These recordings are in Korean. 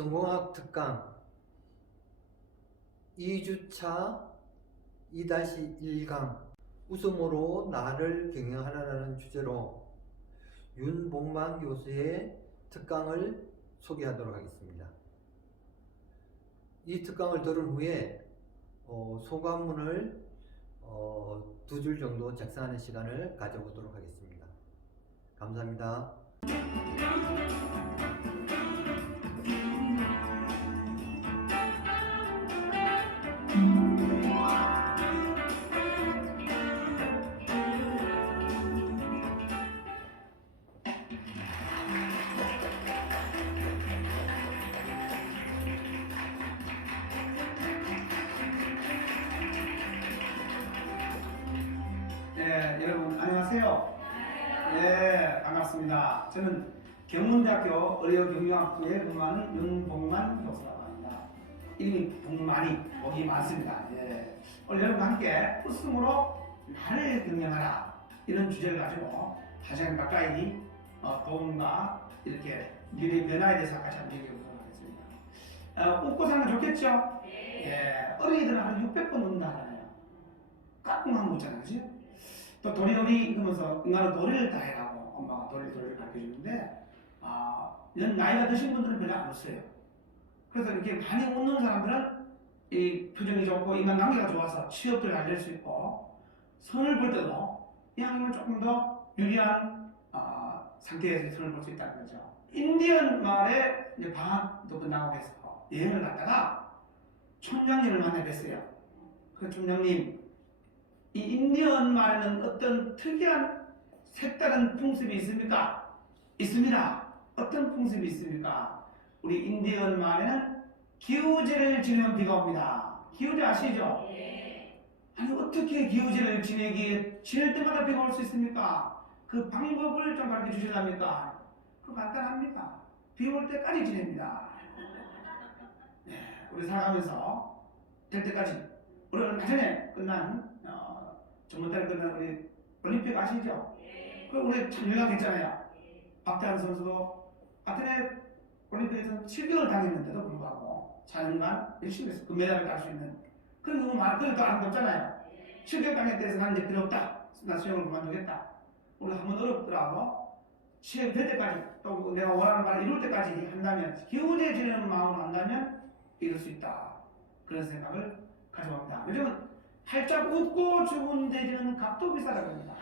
성공학 특강 2주차 2-1강 웃음으로 나를 경영하라는 주제로 윤복만 교수의 특강을 소개하도록 하겠습니다. 이 특강을 들은 후에 소감문을 2줄 정도 작성하는 시간을 가져보도록 하겠습니다. 감사합니다. 네, 여러분 안녕하세요. 네, 반갑습니다. 저는 경문대학교 의료경영학부에 근무하는 윤복만 교수라고 합니다. 이름이 복만이 복이 많습니다. 네. 오늘 여러분과 함께 웃음으로 나를 경영하라 이런 주제를 가지고 한 시간 가까이 도움과 이렇게 미래 변화에 대해서 같이 한번 얘기해 보도록 하겠습니다. 웃고 사는 게 좋겠죠? 예, 어린이들은 하루 600번 웃는다 하잖아요. 까꿍하면 웃잖아요, 그지? 또 도리도리 그러면서 인간은 도리를 다 해라고 엄마가 도리를 가르쳐주는데 이런 나이가 드신 분들은 별로 안 웃어요. 그래서 이렇게 많이 웃는 사람들은 이 표정이 좋고 인간관계가 좋아서 취업도 잘 될 수 있고 선을 볼 때도 이왕이면 조금 더 유리한 상태에서 선을 볼 수 있다는 거죠. 인디언 마을에 이제 방학도 끝나고 해서 여행을 갔다가 촌장님을 만나 뵀어요. 그 촌장님, 이 인디언 말에는 어떤 특이한 색다른 풍습이 있습니까? 있습니다. 어떤 풍습이 있습니까? 우리 인디언 말에는 기우제를 지내면 비가 옵니다. 기우제 아시죠? 아니 어떻게 기우제를 지낼 때마다 비가 올 수 있습니까? 그 방법을 좀 가르쳐 주실랍니까? 그거 간단합니다. 비 올 때까지 지냅니다. 네, 우리 살아가면서 될 때까지 우리 얼마 전에 끝난 전번달에 끝난 우리 올림픽 아시죠? 그럼 우리 참 유명했잖아요. 박태환 선수도 아테네 올림픽에서 7개월 당했는데도 불구하고 4년간 열심히 했어. 금메달을 딸 수 있는. 그런 거 많아. 그게 더 아름답잖아요. 7개월 당했다 해서 나는 이제 필요 없다. 나 수영을 그만두겠다. 우리 한번 어렵더라도 시험이 될 때까지 또 내가 원하는 말을 이룰 때까지 한다면 기우제 지내는 마음으로 한다면 이룰 수 있다. 그런 생각을 가져갑니다. 요즘은 활짝 웃고 죽은 돼지는 값도 비싸다고 합니다.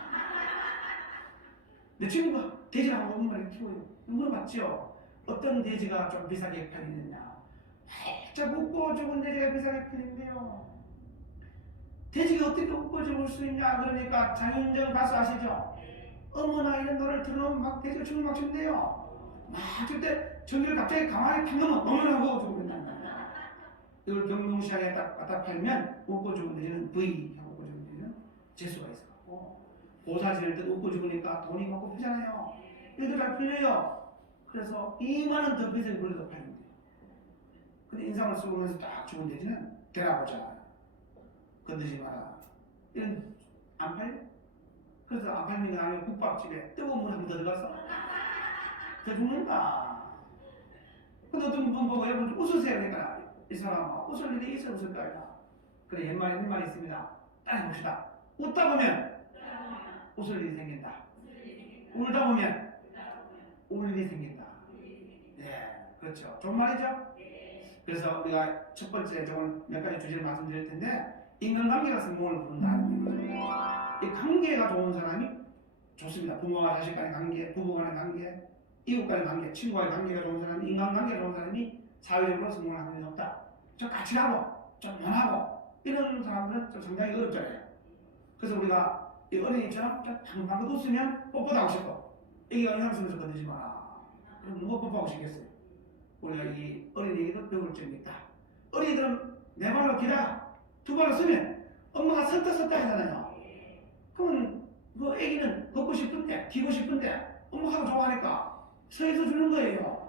내 친구가 돼지를 한 5분만에 키워요. 물어봤죠. 어떤 돼지가 좀 비싸게 팔리느냐. 활짝 웃고 죽은 돼지가 비싸게 팔린대요. 돼지가 어떻게 웃고 죽을 수 있냐. 그러니까 장윤정 가수 아시죠? 어머나 이런 노래를 들으면 막 돼지가 춤을 막 춘대요. 막 출 때 전기를 갑자기 가만히 팍 넣으면 어머나 하고 죽는다. 이걸 경동시장에 딱 갖다 팔면 웃고 죽은 돼지는 V 하고 웃고 죽은 돼지는 재수가 있어갖고 보사 지낼 때 웃고 죽으니까 돈이 먹고 피잖아요. 일도 잘 풀려요. 그래서 2만원 더 비싸게 불려도 팔린대요. 근데 인상을 쓰면서 딱 죽은 돼지는 대라보자 건드지 마라 이런 안 팔려? 그래서 안 팔리는 게 아니고 국밥집에 뜨거운 물 한 번 더 들어가서 더 죽는다. 근데 어떤 분 보고 여러분 웃으세요. 그러니까 이 사람은 웃을 일이 있어 웃을 거 아니야. 그래 옛말에 있는 말이 있습니다. 따라해봅시다. 웃다 보면 웃을 일이 생긴다. 울다 보면 울 일이 생긴다. 네, 그렇죠. 좋은 말이죠. 그래서 우리가 첫 번째 오늘 몇 가지 주제를 말씀드릴 텐데 인간관계가 성공을 부른다는 얘기죠. 이 관계가 좋은 사람이 좋습니다. 부모와 자식 간의 관계, 부부 간의 관계, 이웃 간의 관계, 친구와의 관계가 좋은 사람이, 인간관계가 좋은 사람이 사회적으로 성공을 하는 게 없다. 좀 같이 가고, 좀 원하고, 이런 사람들은 좀 상당히 어렵잖아요. 그래서 우리가 이 어린이처럼 좀 방긋 웃으면 뽀뽀도 하고 싶고, 애기가 인상 쓰면서 건드지 마라. 그럼 누가 뽀뽀하고 싶겠어요? 우리가 이 어린이에게도 배울 점이 있다. 어린이들은 네 발로 기다, 두 발로 서면 엄마가 섰다 하잖아요. 그러면 그 애기는 걷고 싶은데, 기고 싶은데, 엄마가 좋아하니까 서해서 주는 거예요.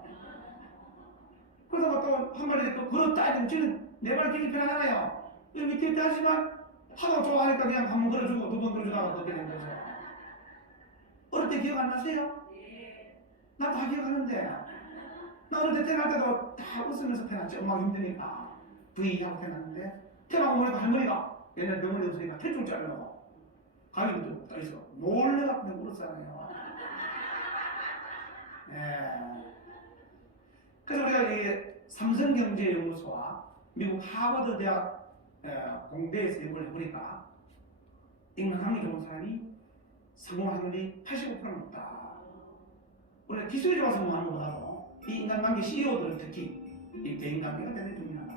그러다가 또 한 마리 또 걸었다 하면 저는 네 발 기기 편하잖아요. 여기 밑에 하지만 하도 좋아하니까 그냥 한 번 걸어주고 두 번 걸어주다가 걷게 된 거죠. 어릴 때 기억 안 나세요? 나 다 기억하는데 나 어릴 때 태어날 때도 다 웃으면서 태어났지. 엄마가 힘드니까. V하고 태어났는데, 태어나고 보니까 할머니가 옛날 병원에 없으니까 태충 자르려고. 가위도 떠 있어. 몰래가 그냥 울었잖아요. 예. 그래서 우리가 이 삼성경제연구소와 미국 하버드 대학 공대에서 연구를 해보니까 인간관계 좋은 사람이 성공 확률이 85%는 높다. 우리가 기술이 좋아서 하는 것보다도 이 인간관계 CEO들 특히 이 대인관계가 대단히 중요하다.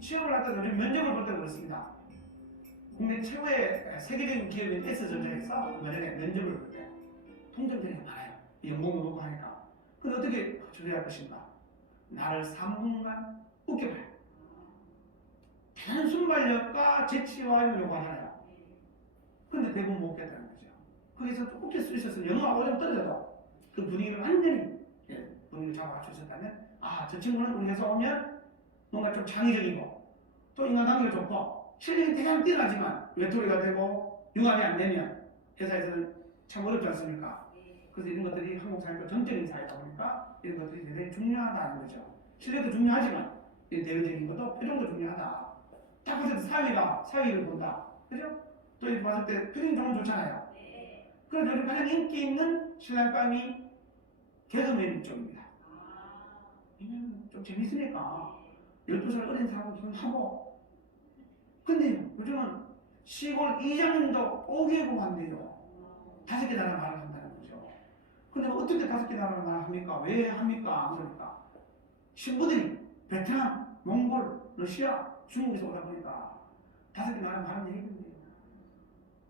시험을 할 때 요즘 면접을 볼 때 그렇습니다. 국내 최고의 세계적인 기업인 S전자에서 만약에 면접을 볼 때 통정들이 많아요. 연봉도 높고 하니까. 근데 어떻게 조절할 것인가? 나를 3분간 웃겨봐요. 대단한 순발력과 재치와 이런 요구하잖아요. 근데 대부분 못 웃겠다는 거죠. 거기서 좀 웃길 수 있어서 영어가 오래 떨어져도 그 분위기를 완전히 분위기를 잡아갈 수 있었다면 저 친구는 우리 회사 오면 뭔가 좀 창의적이고 또 인간관계가 좋고 실력이 대단히 뛰어나지만 외톨이가 되고 융합이 안 되면 회사에서는 참 어렵지 않습니까? 그래서 이런 것들이 한국 사회가 전적인 사회다 보니까 이런 것들이 대단히 중요하다는 거죠. 실력도 중요하지만 대외적인 것도 표정도 중요하다. 딱 봤을 때 사회를 본다. 그죠? 또 이렇게 봤을 때 표정이 좀 좋잖아요. 그래서 요즘 가장 인기 있는 신랑감이 개그맨 쪽입니다. 좀 재밌으니까 12살 어린 사람도 좀 하고. 근데 요즘은 시골 이장님도 5개국 한대요. 5개 나라 말을 한다는 거죠. 근데 어떻게 5개 나라를 말을 합니까? 왜 합니까? 안 그러니까. 신부들이 베트남, 몽골, 러시아, 중국에서 오다 보니까 5개 나라 말을 얘기했는데요.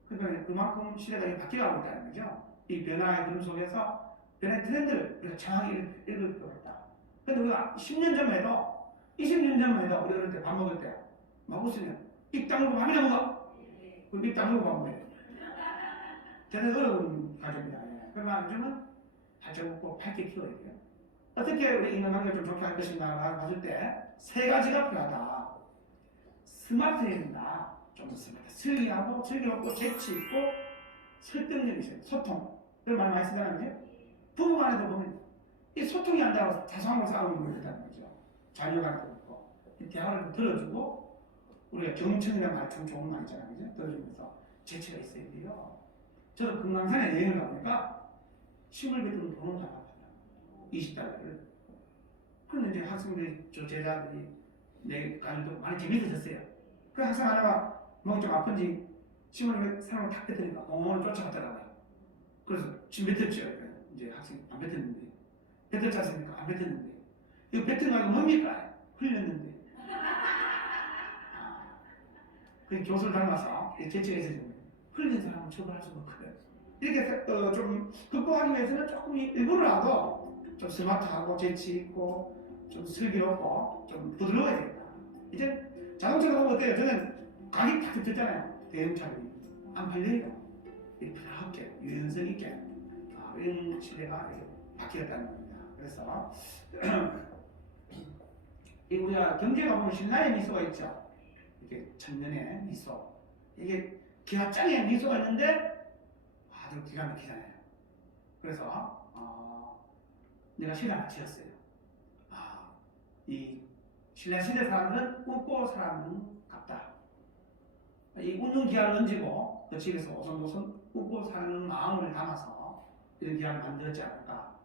그러니까 그만큼 시대가 바뀌어가고 있다는 거죠. 이 변화의 흐름 속에서 변화의 트렌드를 우리가 정확히 읽을 필요가 있다. 근데 우리가 10년 전만 해도, 20년 전만 해도 우리 어릴 때 밥 먹을 때 막 웃으면 입 다물고 밥이나 먹어. 그럼 입 다물고 밥 먹어요. 대단히 어려운 가정입니다. 그러나 요즘은 발전 먹고 밝게 키워야 돼요. 어떻게 우리 인간관계를 좀 좋게 할 것인가 봤을 때 세 가지가 필요하다. 스마트해야 된다. 좀 더 스마트. 슬기하고 즐겁고 재치 있고 설득력이 있어요. 소통. 그걸 말 많이 쓰잖아요. 그죠? 부부간에도 보면 이 소통이 안 되고 자성하고 싸우는 걸 했다는 거죠. 자녀간에도 그렇고. 이 대화를 좀 들어주고 우리가 경청이라는 말 참 좋은 말 있잖아요. 그죠? 들어주면서 재치가 있어야 돼요. 저도 금강산에 여행을 가보니까 식물 뱉으면 돈을 다 받았어요. 20달러를. 그런데 이제 학생들이, 저 제자들이 내 가지고 많이 재밌어졌어요. 그 학생 하나가 몸이 좀 아픈지 식물을 사람을 탁 뱉으니까 엉엉을 쫓아갔더라고요. 그래서 지금 뱉었죠. 이제 학생 안 뱉었는데. 뱉었지 않습니까? 안 뱉었는데. 이거 뱉은 거 아니고 뭡니까? 흘렸는데. 그 교수를 닮아서 재치가 있어지는 흘린 사람은 처벌할 수가 없거든. 이렇게 좀 극복하기 위해서는 조금 일부러라도 좀 스마트하고 재치 있고 좀 슬기롭고 좀 부드러워야 되겠다. 이제 자동차가 보면 어때요? 저는 가격이 다 붙었잖아요. 대형차들이 안 팔려요. 부드럽게 유연성 있게 이런 시대가 바뀌었다는 겁니다. 그래서 우리가 경제가 보면 신라의 미소가 있죠. 이게 천년의 미소. 이게 기가 짱의 미소가 있는데 아주 기가 막히잖아요. 그래서 내가 시를 하나 지었어요. 이 신라 시대 사람들은 웃고 살아는 같다. 이 웃는 기한을 얹고 그 집에서 오손도손 웃고 사는 마음을 담아서 이런 기한을 만들었지 않을까.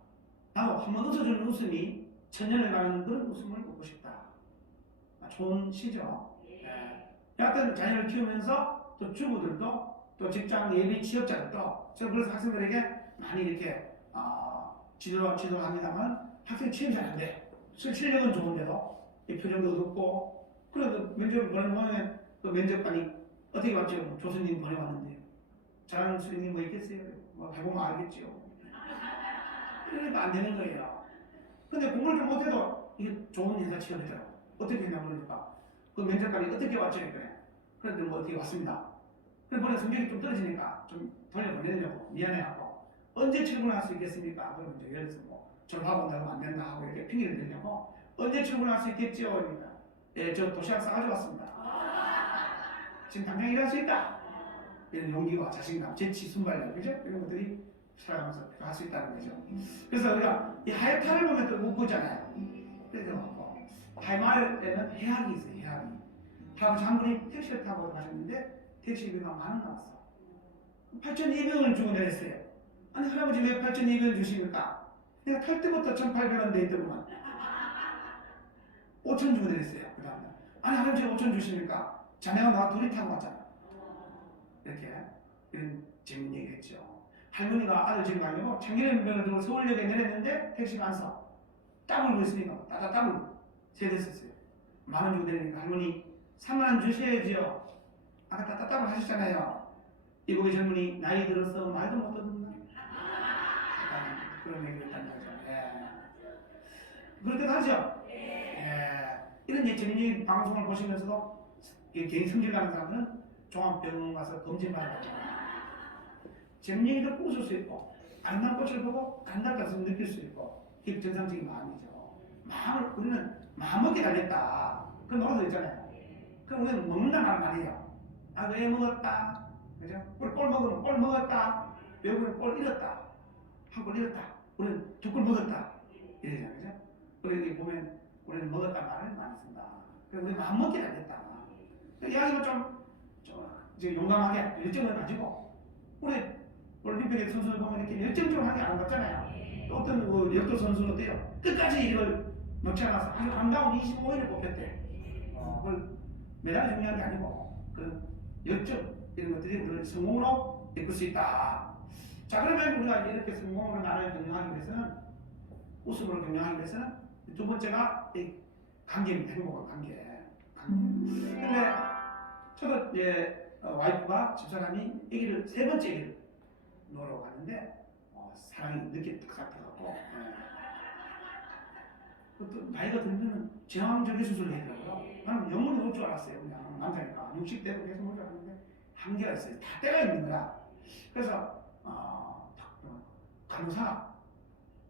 나도 한번 웃어주는 웃음이 천년을 가는 그런 웃음을 웃고 싶다. 좋은 시죠. 여하튼 자녀를 키우면서 또 주부들도 또 직장 예비 취업자들도 저는 그래서 학생들에게 많이 이렇게 지도를 합니다만 학생 취업이 잘 안 돼요. 실력은 좋은데도 이 표정도 어둡고 그래도 면접을 보내면 그 면접관이 어떻게 왔죠? 교수님 보내왔는데요. 잘하는 수련님 뭐 있겠어요? 뭐 해보면 알겠죠. 그러니까 안 되는 거예요. 근데 공부를 좀 못해도 이게 좋은 회사 취업이더라고. 어떻게 했냐 그러니까 그 면접관이 어떻게 왔죠? 그래. 그런데 뭐 어떻게 왔습니다. 그래서 본인 성적이 좀 떨어지니까 좀 돌려보내려고 미안해하고 언제 출근할 수 있겠습니까? 그러면 이제 예를 들어서 뭐 졸업하고 온다고 안 된다 하고 이렇게 핑계를 대려고 언제 출근할 수 있겠죠? 그러니까 예, 저 도시락 싸가지고 왔습니다. 지금 당장 일할 수 있다. 이런 용기와 자신감, 재치, 순발력, 그죠? 이런 것들이 살아가면서 할 수 있다는 거죠. 그래서 우리가 이 하얗다를 보면 또 못 보잖아요. 하이마을에는 해악이 있어요. 해악이. 하고 장군이 택시를 타고 가셨는데 택시비가 10,000원 나왔어. 8,200원을 주고 내렸어요. 아니 할아버지 왜 8,200원 주십니까? 내가 탈 때부터 1,800원 돼 있더구만. 5,000 주고 내렸어요. 그 다음날. 아니 할아버지 5,000 주십니까? 자네가 나 둘이 타고 왔잖아. 이렇게 이런 재밌는 얘기 했죠. 할머니가 아들 집에 가려고 청계천병을 들고 서울역에 내렸는데 택시가 안 서. 땀을 보였으니까 따따땀을 세댔었어요. 10,000원 주고 내리니까 할머니 30,000원 주셔야지요. 아까 따따땀을 하셨잖아요. 이보게 젊은이 나이 들어서 말도 못 듣는다. 그런 얘기를 했단 말이죠. 예. 그렇게 하죠. 예. 이런 재밌는 방송을 보시면서도 개인 성질 가는 사람들은 종합병원 가서 검진받아야 돼요. 재밌는 얘기 듣고 웃을 수 있고 아름다운 꽃을 보고 아름다운 가슴을 느낄 수 있고 이게 정상적인 마음이죠. 마음을 우리는 마음먹기 달렸다. 그 노래도 있잖아요. 그럼 우리는 먹는다는 말이에요. 아, 왜 먹었다. 그죠? 우리 꼴 먹으면 꼴 먹었다. 외국은 꼴 잃었다. 한 꼴 잃었다. 우리는 2꼴 먹었다. 이러잖아요. 그죠? 우리 보면 우리는 먹었다 말을 많이 쓴다. 그래서 우리 마음먹기 달렸다. 이야기를 좀 이제 용감하게 열정을 가지고 우리 올림픽의 선수를 보면 이렇게 열정적으로 하게 안 갔잖아요. 또 어떤 역도 선수는 어때요? 끝까지 이걸 놓지 않아서 아주 아름다운 25일을 뽑혔대. 그걸 메달이 중요한 게 아니고 그 열정 이런 것들이 우리를 성공으로 이끌 수 있다. 자, 그러면 우리가 이렇게 성공으로 나를 경영하기 위해서는 웃음으로 경영하기 위해서는 두 번째가 이 관계입니다. 행복한 관계. 근데 저도 이제 와이프가 집사람이 아기를 3번째 아기를 놀러 갔는데 사랑이 늦게 탁탁해갖고 또 나이가 들면은 제왕절개 수술을 해야 되더라고요. 나는 영원히 올 줄 알았어요. 그냥 남자니까 60대도 계속 놀자 하는데 한계가 있어요. 다 때가 있는 거야. 그래서 간호사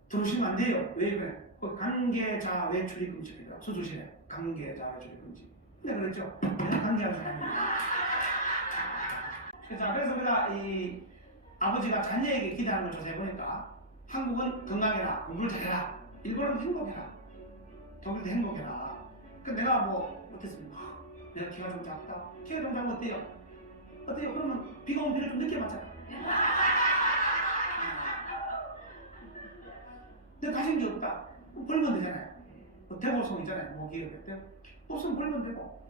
들어오시면 안 돼요. 왜 그래? 관계자 외출입 금지입니다. 수술실에 관계자 외출입 금지. 근데 그랬죠. 내가 관계하는 사람입니다. 자, 그래서 내가 이 아버지가 자녀에게 기대하는 걸 조사해 보니까 한국은 건강해라, 공부를 잘해라, 일본은 행복해라, 독일도 행복해라. 그 내가 뭐 어땠습니까? 내가 키가 좀 작다. 키가 좀 작으면 어때요? 어때요? 그러면 비가 오면 비를 좀 늦게 맞잖아. 내가 가진 게 없다. 벌면 되잖아요. 대보성 있잖아요. 뭐 기업에 때 없으면 벌면 되고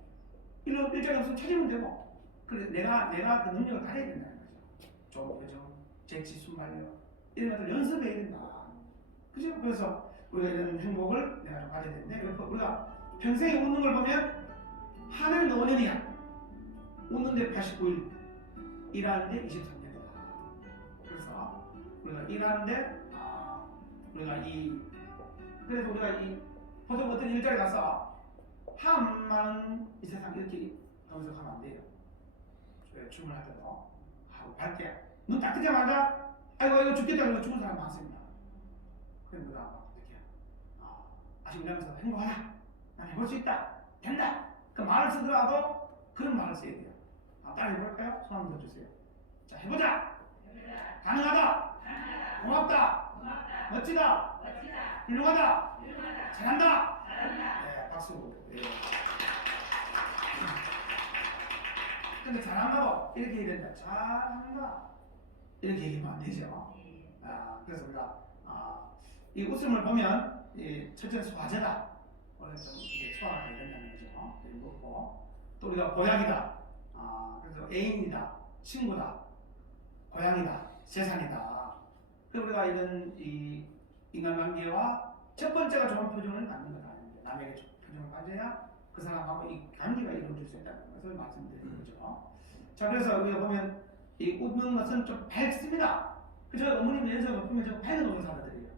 일자리 없으면 찾으면 되고. 그래 내가 그 능력을 가져야 된다는 거죠. 좀 그죠? 재치, 순발력 이런 것들 연습해야 된다. 그죠? 그래서 우리가 이런 행복을 내가 좀 가져야 되는데 우리가 평생에 웃는 걸 보면 하늘도 5년이야. 웃는데 89일, 일하는데 23년이다. 그래서 우리가 일하는데 그래서 우리가 보통 어떤 일자리 가서 한만 이 세상 이렇게 하면서 가면 안 돼요. 주문할 때도 하고 밝게 눈 딱 뜨자마자 아이고 이거 죽겠다 이거 죽은 사람 많습니다. 그럼 우리가 이렇게 아시고 나면서 행복하다. 난 해볼 수 있다. 된다. 그 말을 쓰더라도 그런 말을 써야 돼요. 따라 해볼까요? 손 한번 들어주세요. 자, 해보자. 가능하다. 고맙다. 멋지다. 훌륭하다. 잘한다. 네, 박수. 네. 근데 잘한다고 이렇게 얘기해야 된다. 잘한다. 이렇게 얘기하면 안 되죠. 그래서 우리가 이 웃음을 보면 첫째는 소화제다. 원래 좀 이게 소화가 잘 된다는 거죠. 그리고 또 우리가 고향이다. 그래서 애인이다, 친구다, 고향이다, 세상이다. 그리고 우리가 이런 이 인간관계와 첫 번째가 좋은 표정을 갖는 거다. 남에게 좋은 표정을 가져야 그 사람하고 이 관계가 이루어질 수 있다는 것을 말씀드리는 거죠. 자, 그래서 우리가 보면 이 웃는 것은 좀 밝습니다. 그저 어머님 연세가 높으면 좀 밝은 옷을 사다 드려요.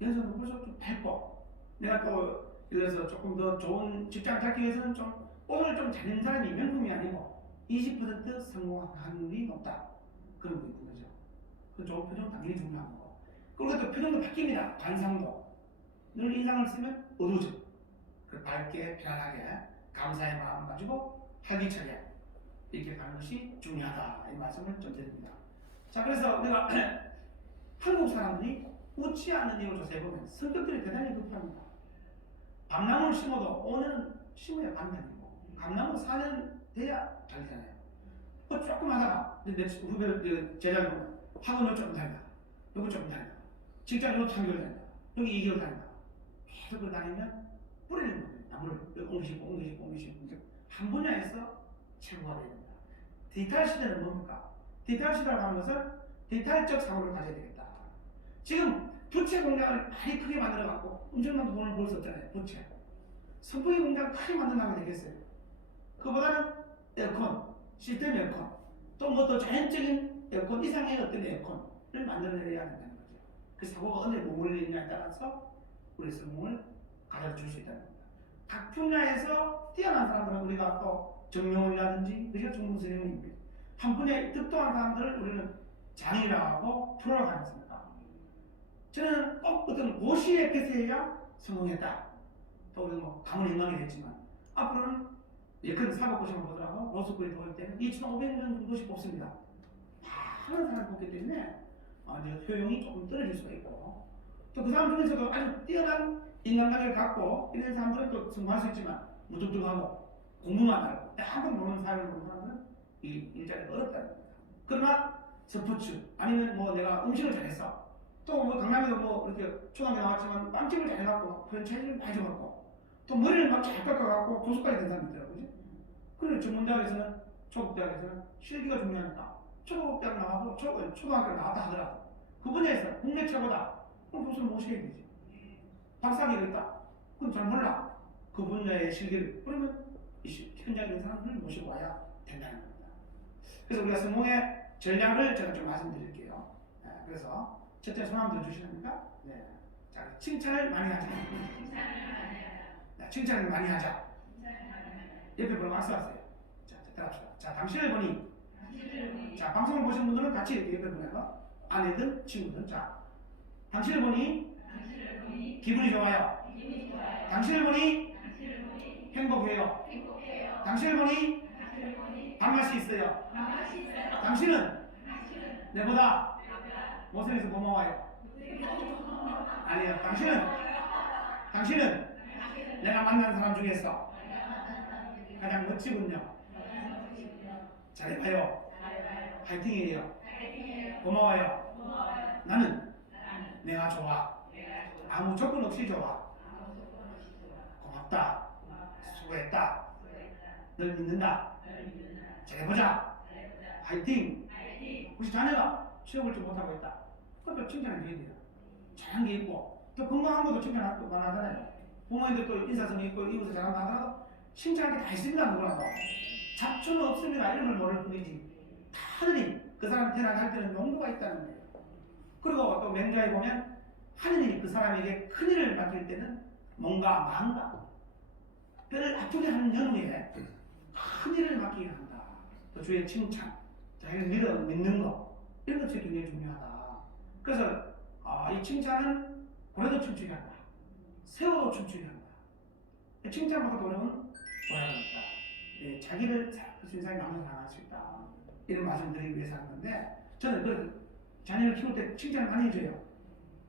연세가 높을수록 좀 밝고, 내가 또 예를 들어서 조금 더 좋은 직장을 찾기 위해서는 좀 옷을 좀 잘 입는 사람이 명품이 아니고 20% 성공할 확률이 높다. 그런 거 있는 거죠. 그 좋은 표정 당연히 중요한 거고. 그리고 또 표정도 바뀝니다. 관상도. 늘 인상을 쓰면 어두워져. 그 밝게 편안하게 감사의 마음 가지고 활기차게 이렇게 가는 것이 중요하다. 이 말씀을 좀 드립니다. 자, 그래서 우리가 한국 사람들이 웃지 않는 이유를 조사해보면 성격들이 대단히 급합니다. 밤나무를 심어도 5년은 심어야 밤나무고 감나무 4년 돼야 달리잖아요. 조금 하다가 내 후배 제자들 학원을 조금 다니다, 요거 조금 다니다, 직장으로 3개월 다니다, 여기 2개월 다니다. 계속 그 다니면 뿌리는 거예요. 나무를 옮기시고 한 분야에서 최고가 되야 된다. 디지털 시대는 뭡니까? 디지털 시대라고 하는 것은 디지털적 사고를 가져야 되겠다. 지금 부채 공장을 많이 크게 만들어갖고 엄청난 돈을 벌 수 없잖아요. 부채. 선풍기 공장 크게 만든다면 되겠어요. 그보다는 에어컨, 시스템 에어컨, 또 뭐 더 자연적인 에어컨 이상의 어떤 에어컨을 만들어내야 된다는 거죠. 그 사고가 어디에 머물리느냐에 따라서 우리 성공을 가져줄 수 있다는 겁니다. 각 분야에서 뛰어난 사람들은 우리가 또 정명훈이라든지 그죠? 정문 선생님입니다. 한 분야에 특도한 사람들을 우리는 장이라고 하고 프로라고 하지 않습니까? 저는 꼭 어떤 고시에 패스해야 성공했다. 또 우리 뭐 가문 인강이 됐지만 앞으로는 예컨대 사법고시만 보더라도 로스쿨에 들어올 때는 2,500명 정도씩 뽑습니다. 많은 사람이 뽑기 때문에 이제 효용이 조금 떨어질 수가 있고 또 그 사람 중에서도 아주 뛰어난 인간관계를 갖고 이런 사람들은 또 성공할 수 있지만 무뚝뚝하고 공부만 하고 한번 모르는 사회를 보는 사람들은 이 일자리가 어렵다는 겁니다. 그러나 스포츠 아니면 뭐 내가 음식을 잘했어 또 뭐 강남에도 뭐 이렇게 초등학교 나왔지만 빵집을 잘해갖고 프랜차이즈를 많이 줘갖고 또 머리를 막 잘 깎아갖고 교수까지 된 사람이 있더라고요. 그지? 그래 전문대학에서는 초급대학에서는 실기가 중요하니까 초급대학 나와서 초등학교 나왔다 하더라도 그 분야에서 국내 최고다 그럼 교수를 모셔야 되지. 박사학위가 있다 그럼 잘 몰라 그 분야의 실기를 그러면 현장에 있는 사람들을 모시고 와야 된다는 겁니다. 그래서 우리가 성공의 전략을 제가 좀 말씀드릴게요. 그래서 첫째 손 한번 들어주시랍니까? 네. 자, 칭찬을 많이 하자. 칭찬을 많이 하자. 옆에 보러 말씀하세요. 자, 따라합시다. 자, 당신을 보니. 자, 방송을 보시는 분들은 같이 이렇게 옆에 보내서 아내든 친구든. 자, 당신을 보니 기분이 좋아요. 당신을 보니 행복해요. 당신을 보니 밥맛이 있어요. 당신은 내보다 못생겨서 고마워요. 아니에요. 당신은 내가 만난 사람 중에서 가장 멋지군요. 잘해봐요. 파이팅이에요. 고마워요. 나는 내가 좋아. 아무 조건 없이 좋아. 고맙다. 수고했다. 널 믿는다. 잘해보자. 파이팅. 혹시 자녀가 취업을 좀 못하고 있다. 그것도 칭찬해 줘야 돼요. 잘한 게 있고 또 건강한 것도 칭찬하고 많아잖아요. 부모님들 또 인사성이 있고 이웃에 잘한다 하더라도 칭찬할 게 다 있습니다. 누구라도 잡초는 없습니다. 이런 걸 모를 뿐이지 다들이 그 사람 태어날 때는 용도가 있다는 거예요. 그리고 또 맹자에 보면 하느님이 그 사람에게 큰일을 맡길 때는 뭔가 망가 뼈를 아프게 하는 연후에 큰일을 맡기게 한다. 또 주의 칭찬 자기를 믿는 거 이런 것이 굉장히 중요하다. 그래서 이 칭찬은 고래도 춤추게 한다. 새우도 춤추게 한다. 칭찬보다 어려운 좋아야 한다. 네, 자기를 그 세상에 남을 사랑할 수 있다. 이런 말씀드리기 위해서 하는 건데 저는 그 자녀를 키울 때 칭찬을 많이 해줘요.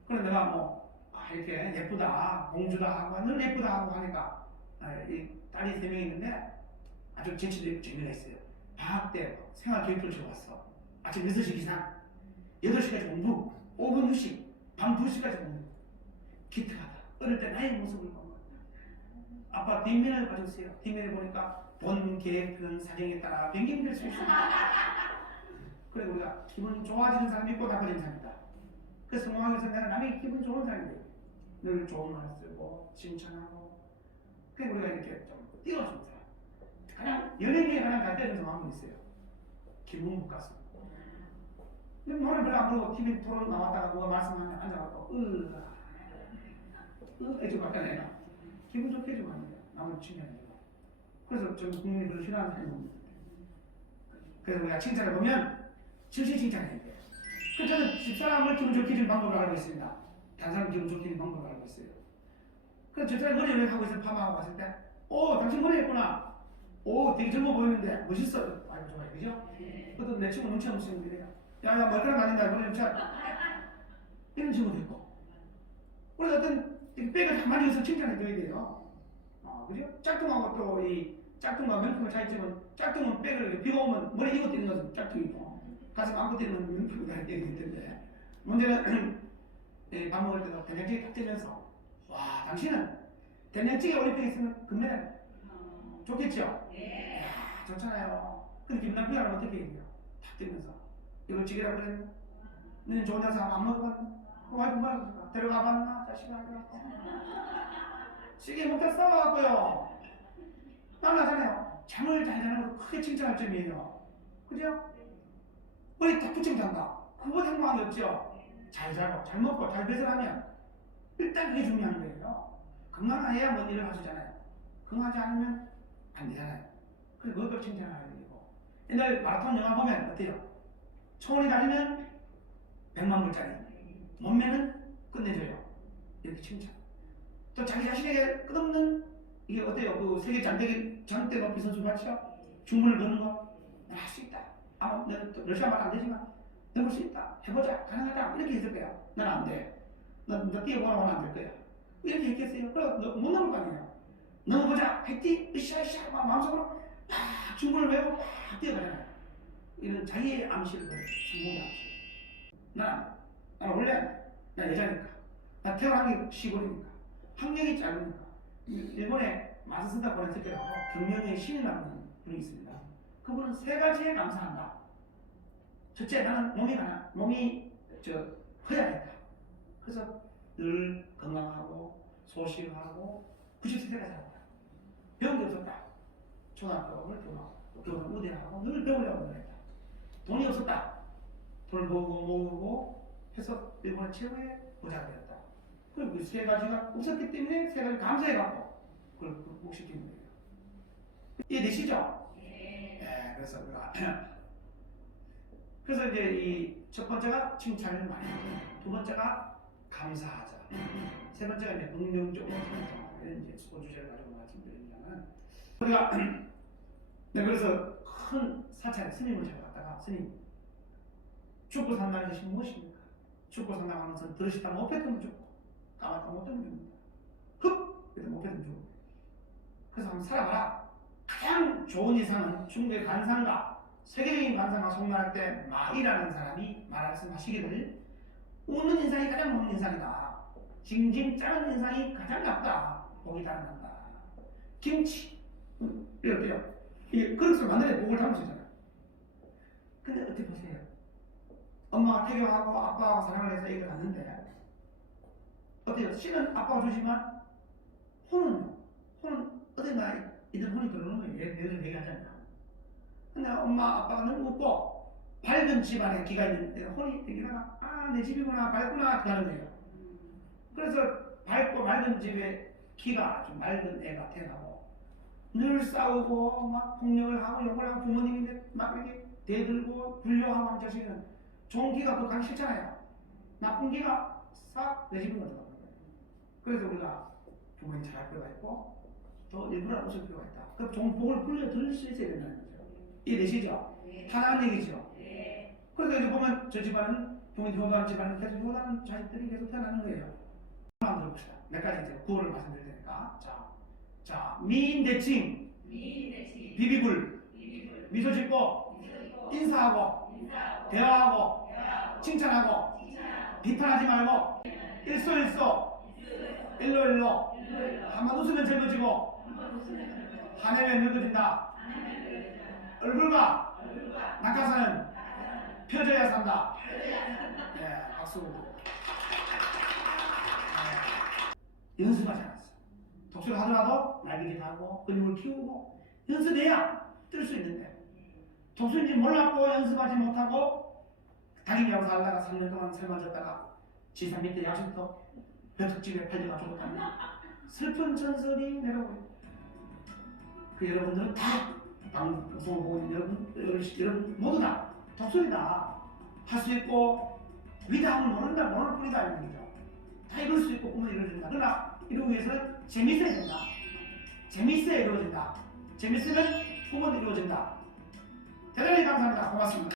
그래 내가 뭐 이렇게 예쁘다, 공주다 하고 늘 예쁘다 하고 하니까 이 딸이 3명 있는데 아주 재미가 있어요. 방학 때 생활교육을 줘왔어. 아침 6시 기상, 8시까지 공부, 5분 휴식, 밤 2시까지 공부. 기특하다. 어릴 때 나의 모습을 보면 아빠 뒷면을 봐주세요. 뒷면에 보니까 본 계획편 사정에 따라 변경될 수 있습니다. 그래 우리가 기분 좋아지는 사람이 있고 나빠지는 사람이 있다. 그 성공하기 위해서 내가 남에게 기분 좋은 사람이 돼요. 늘 좋은 말 쓰고 칭찬하고 그래 우리가 이렇게 좀 띄워주는 사람. 가장 연예계에 가장 잘 때리는 상황이 있어요. 김문국 가수. 근데 노래 별로 안 부르고 TV 토론 나왔다가 누가 말씀하면 앉아갖고 해주고 왔잖아요. 기분 좋게 해주고 하는 거야. 남을 칭찬해주고. 그래서 전 국민이 그걸 싫어하는 사람이 없는 거예요. 그래서 우리가 칭찬을 보면 즉시 칭찬해야 돼요. 그래서 저는 집사람을 기분 좋게 해주는 방법을 알고 있습니다. 다른 사람 기분 좋게 해주는 방법을 알고 있어요. 그래서 집사람이 머리를 하고 있을 파마하고 왔을 때 당신 머리 했구나. 되게 젊어 보이는데 멋있어. 아이고 좋아요. 그죠? 그것도 내 친구 눈치 없는 친구들이에요. 야 머리카락 다닌다. 머리 잘 이런 친구도 있고 우리가 어떤 백을 한 마디에서 칭찬해줘야 돼요. 그죠? 짝퉁하고 또 이 짝퉁과 명품의 차이점은 짝퉁은 백을 비가 오면 머리 이고 뛰는 것은 짝퉁이고 가슴 안고 뛰는 건 명품이다 이렇게 얘기할 텐데 문제는 밥 먹을 때도 된장찌개 딱 뜨면서 와 당신은 된장찌개 올림픽에 있으면 금메달 좋겠죠? 네. 이야 좋잖아요. 근데 김남편은 어떻게 얘기해요? 탁 뜨면서 이걸 찌개라고 그랬나? 너는 좋은 데서 안 먹어봤나? 와이프 말고 데려가봤나? 자식아 찌개 먹다 싸워갖고요 만나잖아요. 잠을 잘 자는 것도 크게 칭찬할 점이에요. 그죠? 머리 딱 붙이고 잔다. 그거보다 행복한 게 없죠? 잘 자고 잘 먹고 잘 배설하면 일단 그게 중요한 거예요. 건강해야 뭔 일을 하시잖아요. 건강하지 않으면 안 되잖아요. 그래서 그것도 칭찬해야 되고 옛날 마라톤 영화 보면 어때요? 초원이 달리면 100만 불짜리 몸매는 끝내줘요. 이렇게 칭찬. 또 자기 자신에게 끝없는 이게 어때요? 그 세계 장대 높이 선수 맞죠? 주문을 거는 거 할 수 있다. 내가 또 러시아 말 안 되지만 해볼 수 있다. 해보자. 가능하다. 이렇게 했을 거야. 난 안 돼. 너 뛰어보라고 하면 안 될 거야. 이렇게 했겠어요? 그래 못 넘을 거 아니에요. 넘어보자. 화이팅! 으쌰으쌰 마음속으로 막 중국을 외우고 막 뛰어가잖아요. 이런 자기의 암시를 거예요. 성공의 암시. 난 안 돼. 난 원래 안 돼. 나 여자니까. 나 태어난 게 시골이니까. 학력이 짧으니까. 일본에 마스스다 고렌스케라고 경영의 신이라는 분이 있습니다. 그분은 세 가지에 감사한다. 첫째, 나는 몸이 허약했다. 그래서 늘 건강하고 소식하고 90세까지 살았다. 배운 게 없었다. 초등학교를 교원 의대하고 늘 배우려고 노력했다. 돈이 없었다. 돈을 모으고 해서 일본의 최고의 부자가 되었다. 그리고 그 세 가지가 없었기 때문에 세 가지 감사해갖고 그걸 극복시키는 거예요. 이해되시죠? 네. 그래서 우리가 그래서 이제 이 첫 번째가 칭찬을 많이 하고 두 번째가 감사하자. 세 번째가 이제 긍정적으로 생각하자. 이런 이제 소주제를 가지고 말씀드리자면 우리가 네, 그래서 큰 사찰에 스님을 찾아갔다가 스님 죽고 산다는 것이 무엇입니까? 죽고 산다고 하면서 들으시다 못 뱉으면 죽고 까맣다 못 듣는 겁니다. 흡! 그래서 못 뱉으면 죽고 그래서 한번 살아봐라. 가장 좋은 이상은 중국의 관상가 세계적인 관상가 송나라 때 마이라는 사람이 말씀하시기를 웃는 인상이 가장 먹는 인상이다. 징징 짜는 인상이 가장 낫다. 복이 달아난다. 김치 이렇게요. 이게 그릇을 만들어야 복을 담을 수 있잖아요. 근데 어떻게 보세요? 엄마가 태교하고 아빠하고 사랑을 해서 애기를 낳는데 어때요? 씨는 아빠가 주지만 혼은 어딘가 이들 혼이 들어오는 거예요. 얘들 얘기하잖아요. 근데 엄마 아빠가 너무 웃고 밝은 집안에 기가 있는데 혼이 얘기하다가 내 집이구나 밝구나 하는 거예요. 그래서 밝고 맑은 집에 기가 아주 맑은 애가 태어나고 늘 싸우고 막 폭력을 하고 욕을 하고 부모님인데 막 이렇게 대들고 불려하고 하는 자식은 좋은 기가 그거 가기 싫잖아요. 나쁜 기가 싹 내 집으로 들어가는 거예요. 그래서 우리가 부모님 잘할 필요가 있고 또 일부러 웃을 필요가 있다. 그 좋은 복을 불려 들을 수 있어야 된다는 거죠. 이해되시죠? 하나는 얘기죠. 그러니까 이제 보면 저 집안은 부모님 효도하는 집안은 계속 효도하는 자식들이 계속 태어나는 거예요. 한번 들어봅시다. 몇 가지 이제 구호를 말씀드릴 테니까. 자, 미인대칭, 비비불, 미소 짓고, 인사하고, 대화하고, 칭찬하고, 비판하지 말고, 일소일소, 일로일로, 한번 웃으면 젊어지고, 화내면 늙어진다. 얼굴과 낙하산은 펴져야 산다. 예, 박수. 연습하지 않았어. 독서를 하더라도 날개짓 하고 근육을 키우고 연습해야 뜰 수 있는데 독서인지 몰랐고 연습하지 못하고 당인이라고 살다가 3년 동안 삶아졌다가 지산 밑에 야식터 벽석집에 팔려가 죽었다는 슬픈 전설이 내려오고 그 여러분들은 다 방송을 보고 있는 여러분 모두 다 독서이다. 할 수 있고 위대함을 모를 뿐이다 이런 거죠. 다 이룰 수 있고 꿈을 이루어진다. 그러나 이루기 위해서는 재밌어야 된다. 재밌어야 이루어진다. 재밌으면 꿈은 이루어진다. 대단히 감사합니다. 고맙습니다.